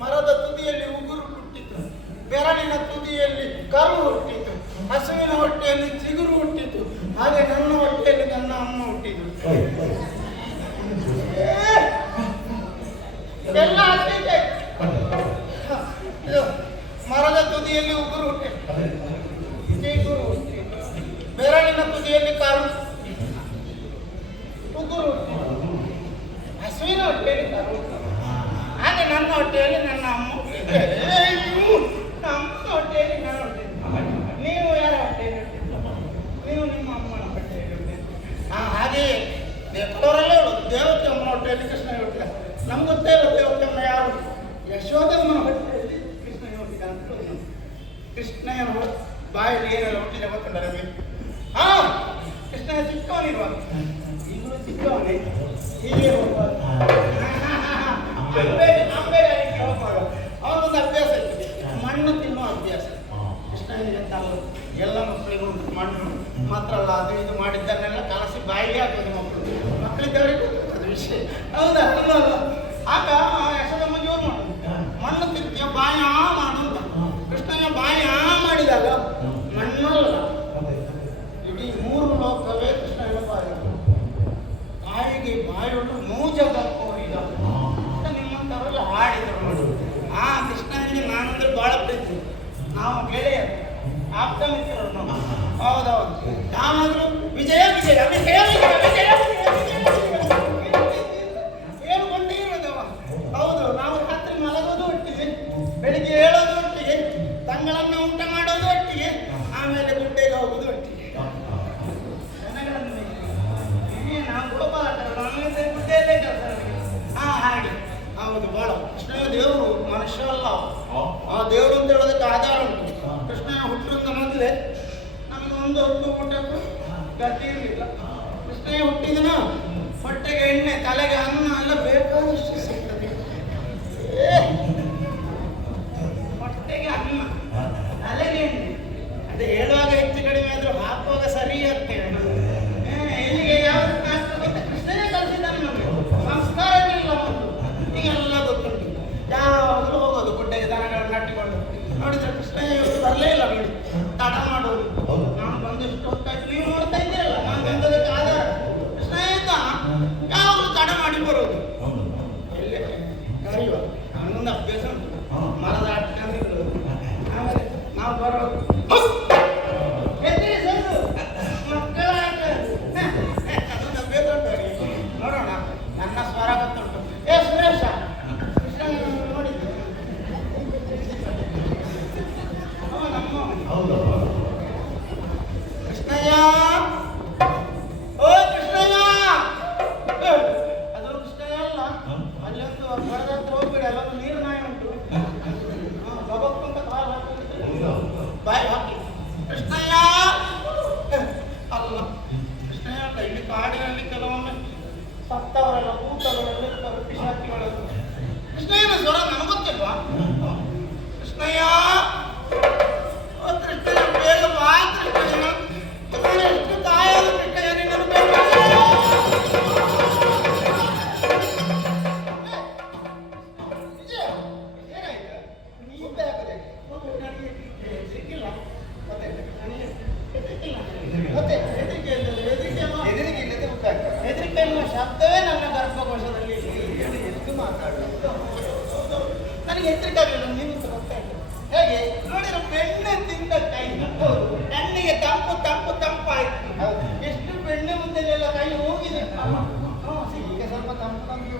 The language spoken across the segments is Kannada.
ಮರದ ತುದಿಯಲ್ಲಿ ಉಗುರು ಹುಟ್ಟಿತು, ಬೆರಳಿನ ತುದಿಯಲ್ಲಿ ಕರು ಹುಟ್ಟಿತು, ಹಸುವಿನ ಹೊಟ್ಟೆಯಲ್ಲಿ ಚಿಗುರು ಹುಟ್ಟಿತು, ಹಾಗೆ ನನ್ನ ಹೊಟ್ಟೆಯಲ್ಲಿ ನನ್ನ ಅಮ್ಮ ಹುಟ್ಟಿತು. ಎಲ್ಲ ಆಗ್ತಿದೆ. ಮರದ ತುದಿಯಲ್ಲಿ ಉಗುರು ಹುಟ್ಟಿತು, ಚಿಗುರು ಹುಟ್ಟಿತು, ಬೆರಳಿನ ತುದಿಯಲ್ಲಿ ಕರು ಉಗುರು ಹುಟ್ಟಿತು, ಹಸುವಿನ ಹೊಟ್ಟೆಯಲ್ಲಿ ಕರು ಹಾಗೆ ನನ್ನ ಹೊಟ್ಟೆಯಲ್ಲಿ ನನ್ನ ಅಮ್ಮ ನಮ್ಮ ಹೊಟ್ಟೆಯಲ್ಲಿ ನಾನು ಹುಟ್ಟಿದ್ದು. ನೀವು ಯಾರ ಹೊಟ್ಟೆಯಲ್ಲಿ ಹುಟ್ಟಿದ್ದು? ನೀವು ನಿಮ್ಮ ಅಮ್ಮನ ಹೊಟ್ಟೆಯಲ್ಲಿ ಹುಟ್ಟಿದ್ದು. ಹಾಗೆಯೇ ಕೆಲವರೆಲ್ಲ ಹೇಳೋದು ದೇವತೆ ಅಮ್ಮನ ಹೊಟ್ಟೆಯಲ್ಲಿ ಕೃಷ್ಣ ಹುಟ್ಟಿದ. ನಮ್ಗೆ ಗೊತ್ತೇ ಇಲ್ಲ ದೇವತೆ ಅಮ್ಮ ಯಾರು. ಯಶೋದಮ್ಮನ ಹೊಟ್ಟೆಯಲ್ಲಿ ಕೃಷ್ಣ ಹುಟ್ಟಿದ ಅಂತ. ಕೃಷ್ಣನ ಬಾಯಲ್ಲಿ ಏನೆಲ್ಲ ಹುಟ್ಟಿದ ಗೊತ್ತುಂಟ ನಮಗೆ? ಕೃಷ್ಣನ ಚಿಕ್ಕವನಿರುವಾಗ ಈಗಲೂ ಚಿಕ್ಕವನೇ ಹೀಗೆ ಹೋಗುವಾಗ ಅವನೊಂದು ಅಭ್ಯಾಸ ಇರ್ತದೆ, ಮಣ್ಣು ತಿನ್ನುವ ಅಭ್ಯಾಸ. ಕೃಷ್ಣನಿಗೆ ಎಲ್ಲ ಮಕ್ಕಳಿಗೂ ಮಣ್ಣು ಮಾತ್ರ ಅಲ್ಲ, ಅದು ಇದು ಮಾಡಿದ್ದನ್ನೆಲ್ಲ ಕಲಸಿ ಬಾಯಿಗೆ ಹಾಕೋದು ಮಕ್ಕಳಿದ್ದವರಿಗೆ ಅದು ವಿಷಯ. ಹೌದಾ? ಆಗ ಯಶೋದಮ್ಮ ಜೋರು ಮಾಡೋದು, ಮಣ್ಣು ತಿಂತೀಯ ಬಾಯಿ ಮಾಡು ಅಂತ. ಕೃಷ್ಣನ ಬಾಯಿ ಮಾಡಿದಾಗ ಮಣ್ಣಲ್ಲ, ಇಡೀ 3 ಲೋಕವೇ ಕೃಷ್ಣನ ಬಾಯಿ. ಬಾಯಿಗೆ ಬಾಯೊಟ್ಟು ಮೂಜಗಪ್ಪು ಈಗ ನಿಮ್ಮಂಥವರೆಲ್ಲ ಹಾಡಿದರು ನೋಡಿ. ಕೃಷ್ಣನಿಗೆ ನಾನಂದ್ರೆ ಬಹಳ ಪ್ರೀತಿ. ನಾವು ಗೆಳೆಯರು, ಆಪ್ತ ಮಿತ್ರರು ನಾವು. ಹೌದೌದು. ನಾವಾದ್ರೂ ವಿಜಯ ವಿಜಯ ಹೇಳ್ಕೊಂಡೇ ಇರೋದವ. ಹೌದು, ನಾವು ರಾತ್ರಿ ಮಲಗೋದು ಒಟ್ಟಿಗೆ, ಬೆಳಿಗ್ಗೆ ಹೇಳೋದು ಒಟ್ಟಿಗೆ, ತಂಗಳನ್ನ ಊಟ ಮಾಡೋದು ಒಟ್ಟಿಗೆ, ಆಮೇಲೆ ಗುಡ್ಡೆಗೆ ಹೋಗೋದು ಒಟ್ಟಿಗೆ. ನಾವು ಗೋಪಾಲಕರು, ನಮಗೆ ಗುಡ್ಡೆಯಲ್ಲೇ ಕೆಲಸ. ಹಾಗೆ ಹೌದು. ಬಹಳ ಕೃಷ್ಣ ದೇವರು ಮನುಷ್ಯ ಅಲ್ಲ. ಆ ದೇವರು ಅಂತ ಹೇಳೋದಕ್ಕೆ ಆಧಾರ ಉಂಟು. ಕೃಷ್ಣ ಹುಟ್ಟಿದ ಮೊದಲೇ ನಮಗೆ ಒಂದು ಹೊತ್ತು ಊಟಕ್ಕೂ ಗತಿ ಇರಲಿಲ್ಲ. ಕೃಷ್ಣ ಹುಟ್ಟಿದನ ಹೊಟ್ಟೆಗೆ ಎಣ್ಣೆ, ತಲೆಗೆ ಅನ್ನ ಎಲ್ಲ ಬೇಕಾದಷ್ಟು ಸಿಗ್ತದೆ. ಹೊಟ್ಟೆಗೆ ಅನ್ನ, ತಲೆಗೆ ಎಣ್ಣೆ. ಅದೇ ಹೇಳುವಾಗ ಹೆಚ್ಚು ಕಡಿಮೆ ಆದರೂ ಹಾಕುವಾಗ ಸರಿ ಆಗ್ತೇವೆ. ಇಲ್ಲಿಗೆ ಯಾವ ಕೃಷ್ಣನೇ ಕಲಿಸಿದ್ದಾನೆ ನಮಗೆ. ಸಂಸ್ಕಾರವಿಲ್ಲ ಈಗೆಲ್ಲ ಗೊತ್ತುಂಟು. ಯಾವಾಗಲೂ ಹೋಗೋದು ಗುಡ್ಡೆಗೆ ದನಗಳನ್ನು ನಟ್ಟಿಕೊಂಡು. ನೋಡಿದ್ರೆ ಕೃಷ್ಣ ಬರಲೇ ಇಲ್ಲ ನೋಡಿ, ತಡ ಮಾಡೋದು. ನಾನು ಬಂದಷ್ಟು ಹೊತ್ತಾಯ್ತು, ನೀವು ನೋಡ್ತಾ ಇದ್ದೀರಲ್ಲ, ನಾನು ಬಂದದಕ್ಕೆ ಆಧಾರ ಕೃಷ್ಣ ಇದ್ದ. ಯಾವಾಗಲೂ ತಡ ಮಾಡಿ ಬರೋದು. ಎಲ್ಲೇ ಕರೆಯುವ ಅವನೊಂದು ಅಭ್ಯಾಸ ಉಂಟು, ಮರದ ಆಟಗಳು. ಆಮೇಲೆ ನಾವು ಬರೋದು ಮಕ್ಕಳ ಆಟ, ಅದೊಂದು ಅಭ್ಯಾಸ ಉಂಟು ಅವರಿಗೆ. ನೋಡೋಣ, ನನ್ನ ಸ್ವರ ಗೊತ್ತುಂಟು. ಸುರೇಶ ಕೃಷ್ಣ ನೋಡಿದ್ದು ಕೃಷ್ಣಯ್ಯ, ಓ ಕೃಷ್ಣಯ್ಯ. ಅದು ಕೃಷ್ಣಯ್ಯ ಅಲ್ಲ, ಅಲ್ಲೊಂದು ಹೊರದ ಹತ್ರ ಹೋಗ್ಬೇಡಿ, ಅಲ್ಲೊಂದು ನೀರು ನಾಯಿ ಉಂಟು. ಬಬಕ್ಕು ಅಂತ ಕಾಲು ಬಾಯಿ ಹಾಕಿ ಕೃಷ್ಣಯ್ಯ ಅಲ್ಲ. ಕೃಷ್ಣಯ್ಯ ಅಂತ ಇಲ್ಲಿ ಕಾಡಿನಲ್ಲಿ ಕೆಲವೊಮ್ಮೆ ಸತ್ತವರೆಲ್ಲ ಕೂತವರೆಲ್ಲ ಪಿಶಾಚಿಗಳು. ಕೃಷ್ಣಯ್ಯನ ಸ್ವರ ನನಗೆ ಗೊತ್ತಿಲ್ವಾ? ಕೃಷ್ಣಯ್ಯ, ಓ ಕೃಷ್ಣಯ್ಯ, ಬೇಗ ಬಾ ಕೃಷ್ಣಯ್ಯ. ಎಷ್ಟು ತಾಯಾದ ಕೃಷ್ಣಯ್ಯ, ನಿನ್ನನ್ನು ಬೇಗ ಹೆದರಿಕೆ ಎನ್ನುವ ಶಬ್ದವೇ ನನ್ನ ಗರ್ಭಕೋಶದಲ್ಲಿ ಎಷ್ಟು ಮಾತಾಡೋದು. ನನಗೆ ಹೆದರಿಕೆ ಆಗಲಿಲ್ಲ, ನೀವು ಗೊತ್ತಾ ಇಲ್ಲ ಹೇಗೆ ನೋಡಿರೋ ಬೆಣ್ಣೆ ತಿಂದ ಕೈ ಕಣ್ಣಿಗೆ ತಂಪು ತಂಪು ತಂಪಾಯ್ತು. ಎಷ್ಟು ಬೆಣ್ಣೆ ಮುದ್ದೆಲ್ಲ ಕೈ ಹೋಗಿದೆ. ಈಗ ಸ್ವಲ್ಪ ತಂಪು ತಂಪು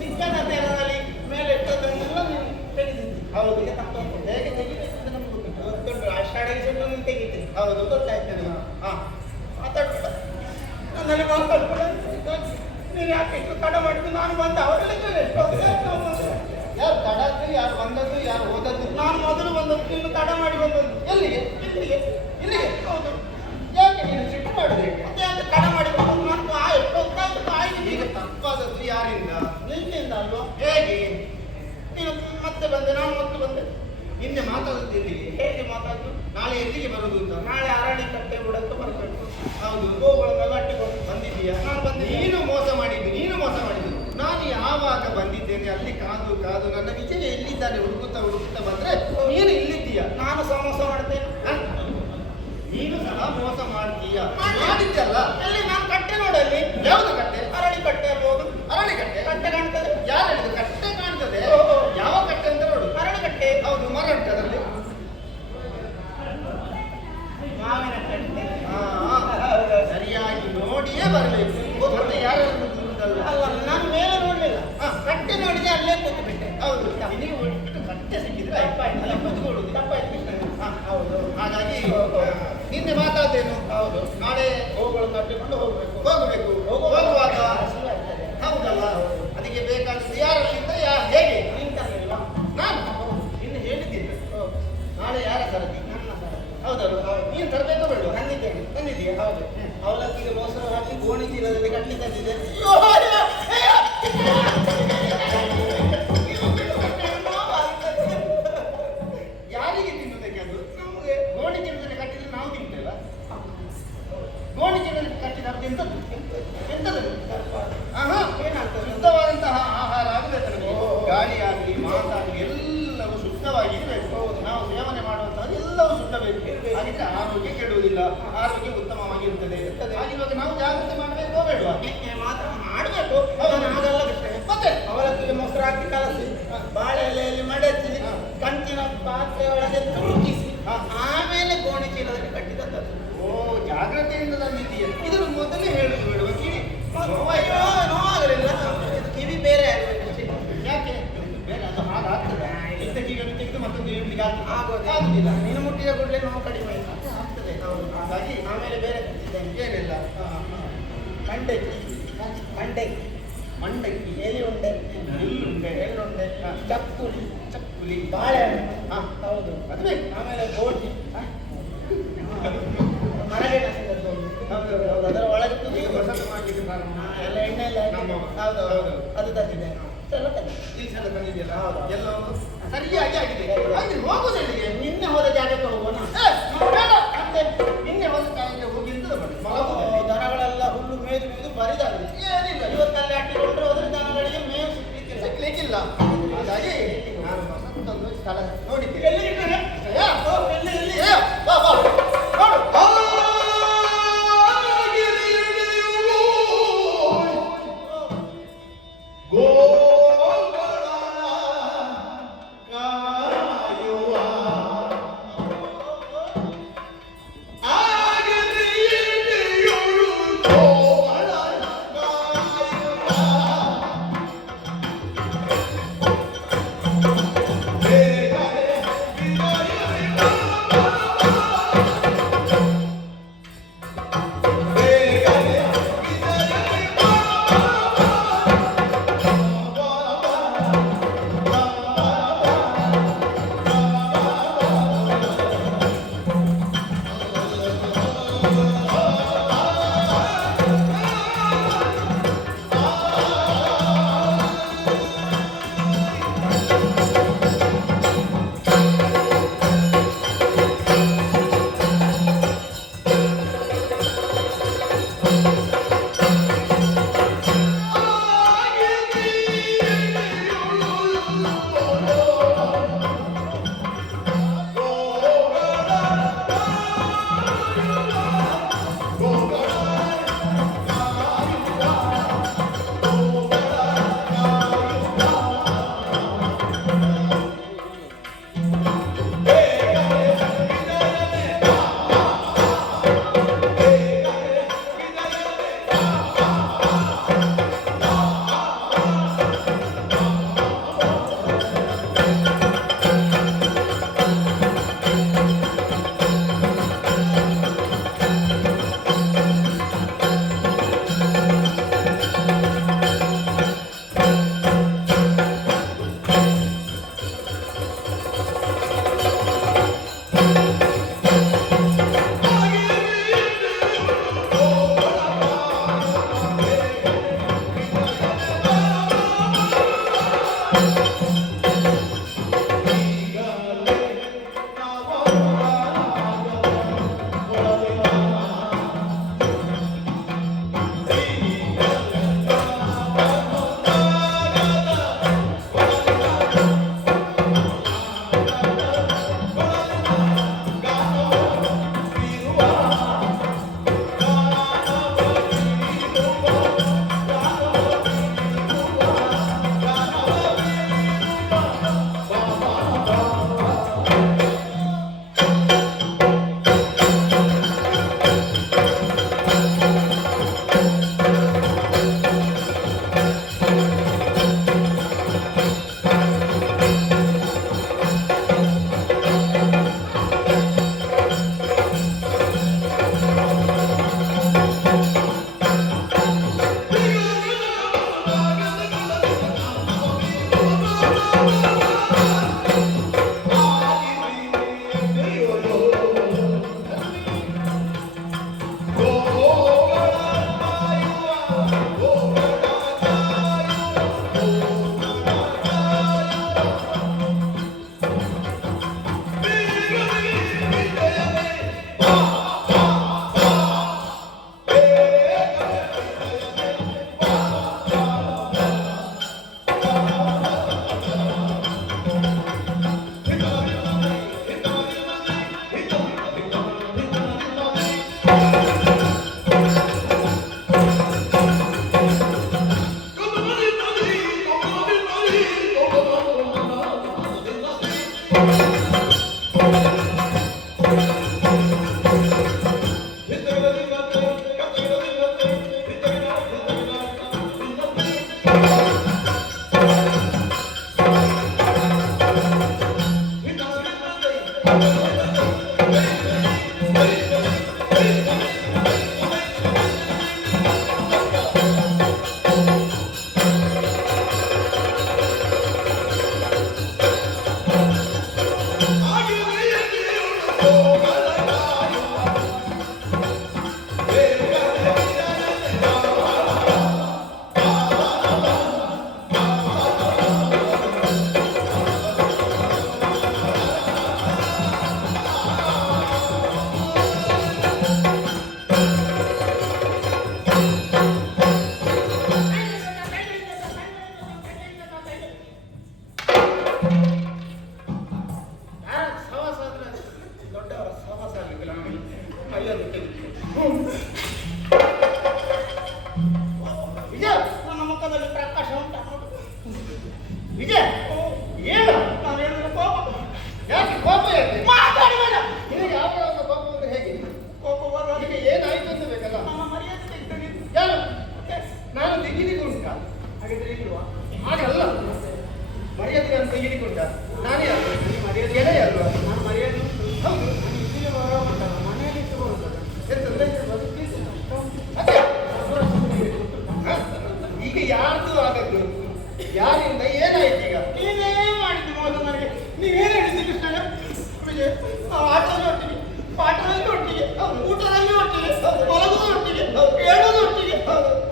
ಸಿಕ್ಕದ ತೆರದಲ್ಲಿ ಮೇಲೆ ಇಟ್ಟದನ್ನೆಲ್ಲ ನೀವು ತೆಗೆದಿದ್ದಿ. ಹೌದು, ಈಗ ತಂಪು ಹೇಗೆ ತೆಗಿಬೇಕು ಅಂತ ನಮ್ಗೆ ಗೊತ್ತುಂಟು. ಆಷಾಢ ತೆಗಿತೀರಿ. ಹೌದು, ಗೊತ್ತಾಯ್ತು ನೀವು. ಮಾತಾಡ್ಬೇಡ, ನನ್ನಲ್ಲಿ ಮಾತಾಡ್ಬೇಡ. ನೀನು ಯಾಕೆ ಇಷ್ಟು ತಡ ಮಾಡಿದ್ದು? ನಾನು ಬಂದ ಅವರೆಲ್ಲ ಯಾರು ತಡ ಆದ್ರು, ಯಾರು ಬಂದದ್ದು, ಯಾರು ಹೋದದ್ದು. ನಾನು ಮೊದಲು ಬಂದದ್ದು, ನೀನು ತಡ ಮಾಡಿ ಬಂದದ್ದು. ಎಲ್ಲಿಗೆ? ಇಲ್ಲಿಗೆ. ಇಲ್ಲಿಗೆ? ಹೌದು. ಯಾಕೆ ನೀನು ಸಿಟ್ಟು ಮಾಡಿದೆ? ಮತ್ತೆ ಯಾಕೆ ತಡ ಮಾಡಿ ಬಂದು? ನಾನು ಆಯ್ತು. ಈಗ ತಪ್ಪಾದದ್ದು ಯಾರಿಂದ? ನಿನ್ನಿಂದ ಅಲ್ವಾ? ಹೇಗೆ ನೀನು ಮತ್ತೆ ಬಂದೆ, ನಾನು ಮತ್ತೆ ಬಂದೆ. ನಿನ್ನೆ ಮಾತಾಡೋದು ಎಲ್ಲಿಗೆ? ಹೇಗೆ ಮಾತಾಡೋದು? ನಾಳೆ ಎಲ್ಲಿಗೆ ಬರೋದು ಅಂತ? ನಾಳೆ ಅರಳಿ ಕಟ್ಟೆ ಬುಡಕ್ಕೆ ಬರಬೇಕು. ಹೌದು, ಗೋಗಳನ್ನೆಲ್ಲ ಅಟ್ಟಿಕೊಂಡು ಬಂದಿದ್ದೀಯಾ? ನಾನು ಬಂದೆ. ನೀನು ಮೋಸ ಮಾಡಿದ್ದು, ನೀನು ಮೋಸ ಮಾಡಿ ಅದು ನನ್ನ ವಿಜಯ ಎಲ್ಲಿದ್ದಾನೆ ಹುಡುಕುತ್ತಾ ಹುಡುಕುತ್ತಾ ಬಂದ್ರೆ ನೀನು ಇಲ್ಲಿದ್ದೀಯ. ನಾನು ಮೋಸ ಮಾಡ್ತೇನೆ. ನೀನು ಸಹ ಮೋಸ ಮಾಡ್ತೀಯ. ಮಾಡಿದ್ಯಲ್ಲ ಅಲ್ಲಿ ನಾನು ಕಟ್ಟೆ ನೋಡಲ್ಲಿ. ಯಾವುದು ಕಟ್ಟೆ? ಅರಳಿ ಕಟ್ಟೆ ಅಲ್ಬೋದು. ಅರಳಿ ಕಟ್ಟೆ. ಕಟ್ಟೆ ಕಾಣ್ತದೆ. ಯಾರು ಹೇಳಿದ್ರು ಕಟ್ಟೆ ಕಾಣ್ತದೆ? ಯಾವ ಕಟ್ಟೆ ಅಂತ ನೋಡು. ಅರಳಿ ಕಟ್ಟೆ. ಹೌದು, ಮರ ಉಂಟು ಅದರಲ್ಲಿ. ಮಾವಿನ ಕಟ್ಟೆ. ಸರಿಯಾಗಿ ನೋಡಿಯೇ ಬರಬೇಕು. ಮತ್ತೆ ಯಾರು ಅಲ್ಲ, ನಾನು ಮೇಲೆ ನೋಡ್ಲಿಲ್ಲ. ಕಟ್ಟೆ ನೋಡಿದೆ, ಅಲ್ಲೇ ಕೂತು ಬಿಟ್ಟೆ. ಹೌದು, ನೀವು ಒಟ್ಟು ಕಟ್ಟೆ ಸಿಕ್ಕಿದ್ರೆ ಅಲ್ಲ ಕೂತ್ಕೊಳ್ಳುದು ತಪ್ಪಾಯ್ತು. ಹೌದು. ಹಾಗಾಗಿ ನಿನ್ನೆ ಮಾತಾಡ್ತೇನು. ಹೌದು. ನಾಳೆ ಹೋಗುಗಳು ಕಟ್ಟಿಕೊಂಡು ಹೋಗಬೇಕು. ಹೋಗುವಾಗ ಹೌದಲ್ಲ, ಅದಕ್ಕೆ ಬೇಕಾದದ್ದು ಯಾರಲ್ಲಿಂದ ಹೇಗೆ ನಿಂತಿಲ್ವಾ? ನಾನು ಇನ್ನು ಹೇಳಿದ್ದೀನಿ. ನಾಳೆ ಯಾರ ಸರದಿ? ನನ್ನ ಸರದಿ. ಹೌದಲ್ಲ, ನೀನು ತರಬೇಕು ಬೇಡ? ತಂದಿದ್ದೇನೆ. ತಂದಿದ್ದೀಯ? ಹೌದು. ಅವಲಕ್ಕಿಗೆ ಮೊಸರು ಹಾಕಿ ಗೋಣಿ ಚೀಲದಲ್ಲಿ ಕಟ್ಟಿ ತಂದಿದೆ. ಯಾರಿಗೆ ತಿನ್ನುವುದಕ್ಕೆ ಅದು? ನಮಗೆ ಗೋಣಿ ಚೀಲದಲ್ಲಿ ಕಟ್ಟಿದ್ರೆ ನಾವು ತಿಂತೇವ? ಗೋಣಿ ಚೀಲದಲ್ಲಿ ಕಟ್ಟಿದ ಎಂತದ್ದು? ಎಂತದ್ದು? ಆಹಾ, ಏನಾಗ್ತದೆ? ಶುದ್ಧವಾದಂತಹ ಆಹಾರ ಆಗಬೇಕು ನಮಗೆ. ಗಾಳಿ ಆಗಲಿ ಮಾತಾಗಲಿ ಎಲ್ಲವೂ ಶುದ್ಧವಾಗಿರಬೇಕು. ನಾವು ಸೇವನೆ ಮಾಡುವಂತಹ ಎಲ್ಲವೂ ಶುದ್ಧಬೇಕು. ಹಾಗಿದ್ರೆ ಆರೋಗ್ಯ ಕೆಡುವುದಿಲ್ಲ, ಆರೋಗ್ಯ ಉತ್ತಮವಾಗಿರುತ್ತದೆ. ಹಾಗಿರುವಾಗ ನಾವು ಜಾಗ್ರತೆ ಮಾಡಬೇಕು ಬೇಡವಾ? ಮಾತ್ರ ಮಾಡಬೇಕು. ಹಾಗಲ್ಲ ಬಿಟ್ಟೆ. ಮತ್ತೆ ಅವಲಕ್ಕಿಗೆ ಮೊಸರು ಹಾಕಿ ಕಲಸಿ, ಬಾಳೆ ಎಲೆಯಲ್ಲಿ ಮಡಚಿ, ಕಂಚಿನ ಪಾತ್ರೆ ಒಳಗೆ ತುರುಕಿಸಿ, ಆಮೇಲೆ ಗೋಣಿ ಚೀಲದಲ್ಲಿ ಕಟ್ಟಿ ತಂದದ್ದು. ಓ, ಜಾಗ್ರತೆಯಿಂದ ತಂದಿದ್ದೀಯ. ಇದನ್ನು ಮೊದಲೇ ಹೇಳುದು ಬೇಡವಾ? ಕಿವಿ ಅಯ್ಯೋ, ನೋವಾಗಲಿಲ್ಲ. ಇದು ಕಿವಿ ಬೇರೆ ಆಗಬೇಕಷ್ಟೇ. ಯಾಕೆ ಬೇರೆ ಅದು ಹಾಗಾಗ್ತದೆ. ಇಂಥ ಕಿವಿಯನ್ನು ತೆಗೆದು ಮತ್ತೊಂದು ಇಡ್ಲಿಕ್ಕೆ ಆಗೋದಿಲ್ಲ. ಆಗುದಿಲ್ಲ. ನೀನು ಮುಟ್ಟಿದ ಕೂಡಲೇ ನೋವು ಕಡಿಮೆ ಇಲ್ಲ. ಆಗ್ತದೆ. ಹೌದು. ಹಾಗಾಗಿ ಆಮೇಲೆ ಬೇರೆ ತಂದಿದ್ದೇನೆ. ಏನಿಲ್ಲ. ಮಂಡಕ್ಕಿ, ಮಂಡಕ್ಕಿ, ಮಂಡಕ್ಕಿ, ಎಲೆ ಉಂಡೆ, ಎಳ್ಳುಂಡೆ, ಎಳ್ಳುಂಡೆ, ಚಕ್ಕುಲಿ, ಚಕ್ಕುಲಿ, ಬಾಳೆಹಣ್ಣು. ಹೌದು. ಅದುವೇ ಆಮೇಲೆ ಗೋಧಿ, ಮರಗೆಣ ಸಿಗದ್ದು. ಹೌದು. ಅದರ ಒಳಗೆ ತುದಿ ವಸಂತ ಮಾಡಲಿಕ್ಕೆ ಪ್ರಾರಂಭ. ಎಲ್ಲ ಎಣ್ಣೆ ಎಲ್ಲ ಹಾಕಿ. ಹೌದು ಹೌದು, ಅದು ತಂದಿದೆ. ಎಲ್ಲ ತಂದಿದೆ. ಈ ಸಲ ತಂದಿದೆಯಲ್ಲ, ಹೌದು. ಎಲ್ಲವೂ ಸರಿಯಾಗಿ ಆಗಿದೆ. ಹಾಗೆ ಹೋಗುದು ಎಲ್ಲಿಗೆ? ನಿನ್ನೆ ಹೋದ ಜಾಗಕ್ಕೆ ಹೋಗೋಣ. ಬೇಡ. ಮತ್ತೆ ನಿನ್ನೆ ಹೋದ ಜಾಗಕ್ಕೆ ಹೋಗಿ ಎಂತದ ಮಾಡಿ ಮಲಗುವುದಲ್ಲಿ? ದನಗಳೆಲ್ಲ ಹುಲ್ಲು ಮೇದು ಮೇದು ಬರಿದಾಗಿದೆ. ಏನಿಲ್ಲ, ಇವತ್ತಲ್ಲಿ ಅಟ್ಟಿಕೊಂಡ್ರೆ ಹೋದ್ರೆ ದನಗಳಿಗೆ ಮೇವು ಸಿಗ್ಲಿಕ್ಕಿಲ್ಲ. ಸಿಗ್ಲಿಕ್ಕಿಲ್ಲ. ಹಾಗಾಗಿ ನಾನು ವಸಂತೊಂದು ಸ್ಥಳ ನೋಡಿದ್ದೆ. ಎಲ್ಲಿರ್ತದೆ? ಎಲ್ಲಿ? ಬಾ ಬಾ ನೋಡು. ಮುಖದಲ್ಲಿ ಪ್ರಕಾಶ ಉಂಟು ವಿಜಯ ಏನು ನಾನು ಹೇಳಿದ್ರೆ ಕೋಪ ಯಾಕೆ ಕೋಪ ಯಾಕೆ ಮಾತಾಡಬೇಡ ನಿನಗೆ ಯಾವ ಕೋಪ ಅಂದ್ರೆ ಹೇಗೆ ಕೋಪ ಬರುವ ಈಗ ಏನಾಯ್ತು ಅಂತ ಬೇಕಲ್ಲ ನಮ್ಮ ಮರ್ಯಾದೆ ತೆಗೆದು ಯಾರು ನಾನು ತೆಗಿಲಿಕ್ಕುಂಟ ಹಾಗಿದ್ರೆ ಇಲ್ವಾ ಹಾಗಲ್ಲ ಮರ್ಯಾದೆ ನಾನು ತೆಗಿಲಿಕ್ಕುಂಟ ನಾನೇ ಯಾರು ಮರ್ಯಾದೆ ಗೆಳೆಯ ಅಲ್ವಾ ನಾನು ಮರ್ಯಾದೆ ಹೌದು ನಾನು ಇಲ್ಲಿ ಬರೋಲ್ಲ ಮನೆಯಲ್ಲಿ ಇಟ್ಟುಕೊಳ್ಳೋದು ಎಂತಂದ್ರೆ ಈಗ ಯಾರ್ದು ಆಗದ್ದು ಯಾರಿಂದ ಏನಾಯ್ತು ಈಗ ನೀನೇ ಮಾಡಿದ್ದು ಮೋಸ ನನಗೆ ನೀವೇನು ಹೇಳಿದ್ದು ಕೃಷ್ಣಯ್ಯ ವಿಜಯ್ ನಾವು ಆಟದಲ್ಲಿ ಒಟ್ಟಿಗೆ ಪಾಠದಲ್ಲಿ ಒಟ್ಟಿಗೆ ಊಟದಲ್ಲಿ ಒಟ್ಟಿಗೆ ಮಲಗುವುದು ಒಟ್ಟಿಗೆ ಹೇಳುವುದು ಒಟ್ಟಿಗೆ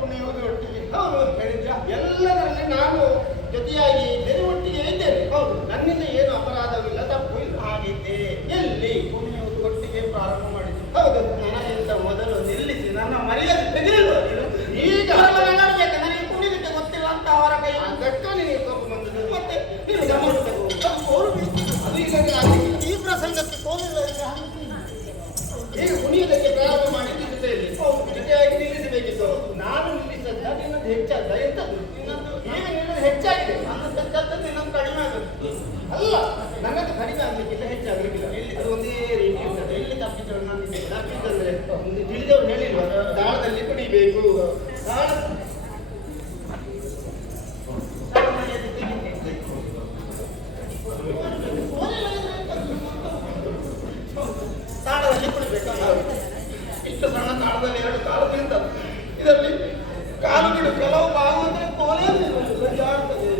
ಕುಣಿಯುವುದು ಒಟ್ಟಿಗೆ ಹೌದು ಹೇಳಿದ್ರ ಎಲ್ಲದರಲ್ಲಿ ನಾನು ಜೊತೆಯಾಗಿ ಇದ್ದೇನೆ ಒಟ್ಟಿಗೆ ಇದ್ದೇನೆ ಹೌದು ನನ್ನಿಂದ ಏನು ಅಪರಾಧವಿಲ್ಲ ತಪ್ಪು ಇಲ್ಲ ಹಾಗಿದ್ದೆ ಎಲ್ಲಿ ಕುಣಿಯುವುದು ಒಟ್ಟಿಗೆ ಪ್ರಾರಂಭ ಮಾಡಿದ್ದು ಹೌದು ನನಗಿಂತ ಮೊದಲು ನಿಲ್ಲಿಸಿ ನನ್ನ ಮರ್ಯಾದೆ ತೆಗೆದಿಲ್ವ ನೀನು ಈಗ ನಡಬೇಕು ನನಗೆ ಕುಣಿಲಿಕ್ಕೆ ಗೊತ್ತಿಲ್ಲ ಅಂತ ಅವರ ಕೈ ಅದಕ್ಕ ನಿನಗೆ ಕೋಪ ಬಂದದ್ದು ಮತ್ತೆ ನೀನು ಗಮನಿಸಬೇಕು ಅವರು ಅದು ಈಗ ಆಗಲಿಲ್ಲ ಈ ಪ್ರಸಂಗಕ್ಕೆ ಕೋಲಿಲ್ಲ ಈಗ ಕುಣಿಯುವುದಕ್ಕೆ ಪ್ರಾರಂಭ ಮಾಡಿದ್ದು ಜೊತೆಯಲ್ಲಿ ಜೊತೆಯಾಗಿ ನಿಲ್ಲಿಸಬೇಕಿತ್ತು ನಾನು ನಿಲ್ಲಿಸದ್ದ ನಿನ್ನದು ಹೆಚ್ಚಾದ ಎಂತದ್ದು ಇನ್ನೊಂದು ಈಗ ನಿನ್ನದು ಹೆಚ್ಚಾಗಿದೆ ನನ್ನ ಸಜ್ಜದ್ದು ಇನ್ನೊಂದು ಕಡಿಮೆ ಆಗುತ್ತೆ ಅಲ್ಲ ನನ್ನದು ಕಡಿಮೆ ಆಗ್ಲಿಕ್ಕಿಲ್ಲ ಹೆಚ್ಚಾಗ್ಲಿಕ್ಕಿಲ್ಲ ಅದು ಒಂದೇ ರೀತಿ ಇರ್ತದೆ ಎಲ್ಲಿ ತಪ್ಪಿದ್ರು ನನಗೆ ಯಾಕೆಂದ್ರೆ ಒಂದು ತಿಳಿದವ್ರು ಹೇಳಿಲ್ವ ತಾಳದಲ್ಲಿ ಕುಣಿಬೇಕು ತಾಳ ಮರ್ಯಾದೆ ತೆಗಿತೀನಿ ತಾಳದಲ್ಲಿ ಕುಡಿಬೇಕಲ್ಲ ಇಷ್ಟು ಸಣ್ಣ ತಾಳದಲ್ಲಿ ಎರಡು ಕಾಲು ನಿಂತದ್ದು ಇದರಲ್ಲಿ ಕಾಲುಗಳು ಕೆಲವು ಭಾಗ ಅಂದ್ರೆ ಕೋಲೆಯಲ್ಲಿ ಜಾಡ್ತದೆ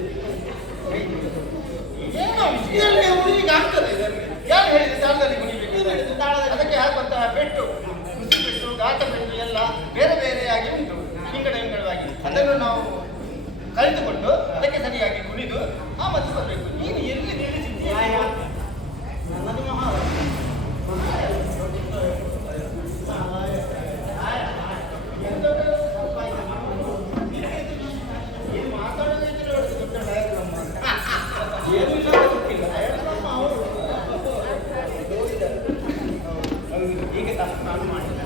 ಏನೋ ವಿಷಯದಲ್ಲಿ ಹುಡುಗಿಗೆ ಆಗ್ತದೆ ಇದರಲ್ಲಿ ಯಾರು ಹೇಳಿದ್ರು ತಾಳದಲ್ಲಿ ಕುಣಿಬೇಕು ನೀನು ಹೇಳಿದ್ದು ತಾಳದಲ್ಲಿ ಅದಕ್ಕೆ ಹಾಕುವಂತಹ ಪೆಟ್ಟು ಕೃಷಿ ಪೆಟ್ಟು ಗಾತ ಪೆಟ್ಟು ಎಲ್ಲ ಬೇರೆ ಬೇರೆಯಾಗಿ ಉಂಟು ಹಿಂಗಡವಾಗಿ ಅದನ್ನು ನಾವು ಕಲಿತುಕೊಂಡು ಅದಕ್ಕೆ ಸರಿಯಾಗಿ ಕುಣಿದು ಆ ಮತ್ತೆ ಬರಬೇಕು ನೀನು ಎಲ್ಲಿ ನಿಲ್ಲಿಸಿದ್ದೀಯ ನ್ಯಾಯ ನನ್ನದು ನೀನು ಮಾತಾಡೋದಿದ್ರೆ ದೊಡ್ಡ ಡಯಾಗ್ರಾಮ್ ಏನು ಇಲ್ಲ ಗೊತ್ತಿಲ್ಲ ನಮ್ಮ ಅವರು ಈಗ ತಪ್ಪು ನಾನು ಮಾಡಿಲ್ಲ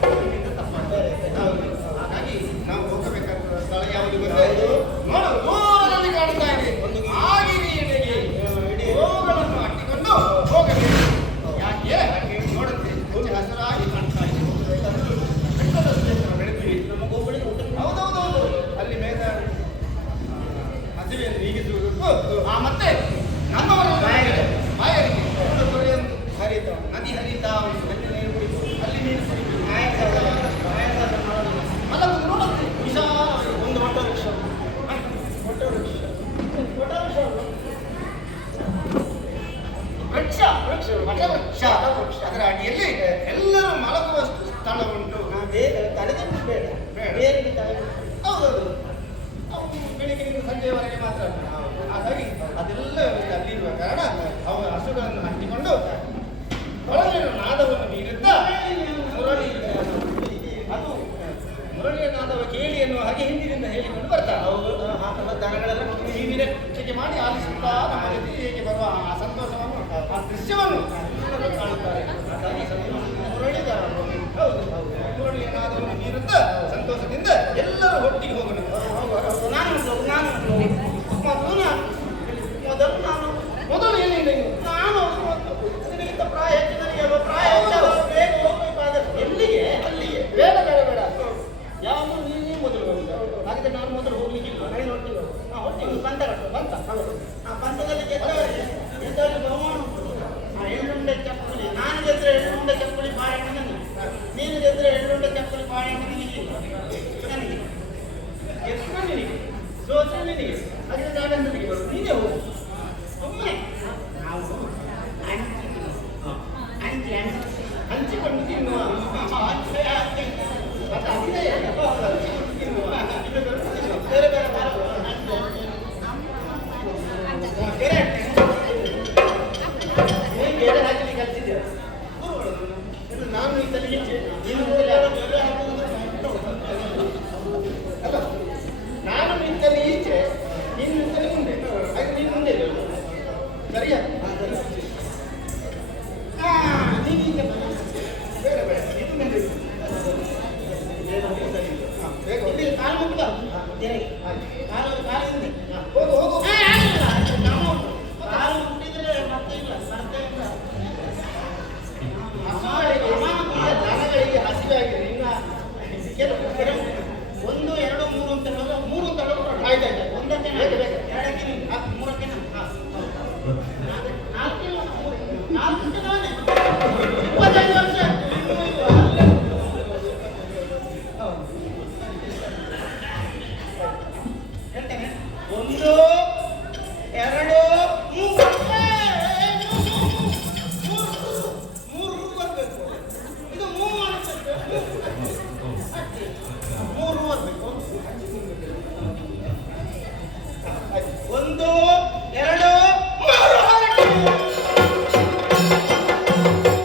ತಪ್ಪು ಮಾಡ್ತಾರೆ ಹೌದು ಹಾಗಾಗಿ ನಾವು ಹೋಗಬೇಕಾದ ಸ್ಥಳ ಯಾವುದು ಗೊತ್ತಾಯ್ತು ನೋಡು ದೂರದಲ್ಲಿ ಕಾಣ್ತಾ ಇದೆ ಒಂದು ಆಗಿರಿಯಡೆಗೆ ರೋಗಗಳನ್ನು ಅಟ್ಟಿಕೊಂಡು ಹೋಗಬೇಕು ಯಾಕೆ ಹಾಗೆ ನೋಡುತ್ತೆ ಕೊಂಚ ಹಸಿರಾಗಿ ಕಾಣ್ತಾ ಇದೆ ಬೆಟ್ಟದಷ್ಟೇ ಬೆಳೆದ್ವಿ ನಮಗೊಬ್ಬಳಿಗೆ ಊಟ ಹೌದೌದೌದು ಅಲ್ಲಿ ಮೇಘ ಹಸಿವೆಯನ್ನು ನೀಗಿಸುವುದಕ್ಕೂ ಮತ್ತೆ ನಮ್ಮವರು ಬಾಯರಿಗೆ ತೊರೆಯೊಂದು ಹರಿತ ನದಿ ಹರಿತಾ ಉಂಟು ಅಲ್ಲಿ ನೀರು ಕುಡಿತು ಅಲ್ಲಿ ನೀರು ಕುಡಿತು ಆಯಾಸ ಮಾಡೋದು ಅಲ್ಲ ಒಂದು ನೋಡುತ್ತೆ ವಿಶಾಲ ಒಂದು ಆಟೋ ರಿಕ್ಷಾ ಆಟೋ ರಿಕ್ಷಾ ವೃಕ್ಷ ವೃಕ್ಷ ವಟವೃಕ್ಷ ಅದರ ಅಡಿಯಲ್ಲಿ ಎಲ್ಲರೂ ಮಲಗುವಷ್ಟು ಸ್ಥಳ ಉಂಟು ಬೇಗ ತಲೆದಂಡು ಬೇಡ ಬೇಡ. ಬೇರೆ ತಲೆ ಹೌದೌದು ಅವು ಬೆಳಿಗ್ಗೆಯಿಂದ ಸಂಜೆಯವರೆಗೆ ಮಾತ್ರ ಹಾಗಾಗಿ ಅದೆಲ್ಲ ಅಲ್ಲಿರುವ ಕಾರಣ ಅವು ಹಸುಗಳನ್ನು ಹಂಚಿಕೊಂಡು ಒಳಗಿನ ನಾದವನ್ನು ಬೀರುತ್ತಾ ಮುರಳಿ ಅದು ಮುರಳಿಯ ನಾದವ ಕೇಳಿ ಎನ್ನುವ ಹಾಗೆ ಹಿಂದಿನಿಂದ ಹೇಳಿಕೊಂಡು ಬರ್ತಾರೆ ಹೌದು ಹಾಕಲ್ಲ ದನಗಳೆಲ್ಲ ಕಿವಿಗೆ ಚಿಕ್ಕೆ ಮಾಡಿ ಆಲಿಸುತ್ತಾ ನಮ್ಮ ಜೊತೆ ಹೇಗೆ ಬರುವ ಆ ಸಂತೋಷವನ್ನು ಆ ದೃಶ್ಯವನ್ನು ಎಲ್ಲರೂ ಕಾಣುತ್ತಾರೆ ಹಾಗಾಗಿ ಮುರಳಿದಾರ ಹೌದು ಮುರಳಿಯ ನಾದವನ್ನು ಬೀರುತ್ತಾ ಸಂತೋಷದಿಂದ ಎಲ್ಲರೂ ಒಟ್ಟಿಗೆ ಹೋಗೋಣ ಮೊದಲು ನಾನು ಮೊದಲು ಏನಿಲ್ಲ ನಾನು ನಿನಗಿಂತ ಪ್ರಾಯ ಹೆಚ್ಚು ನನಗೆ ಅಲ್ವಾ ಪ್ರಾಯ ಬೇಗ ಹೋಗ್ಬೇಕಾದ್ರೆ ಎಲ್ಲಿಗೆ ಅಲ್ಲಿಗೆ ಬೇಡ ಬೇಡ ಬೇಡ ಯಾವುದು ನೀನೇ ಮೊದಲು ಹೋಗಿಲ್ಲ ಹಾಗಿದ್ರೆ ನಾನು ಮೊದಲು ಹೋಗ್ಲಿಕ್ಕಿಲ್ಲ ಒಟ್ಟಿಗೆ ಒಟ್ಟಿಗೆ ಬಂತ ಬಂತ ಹೌದು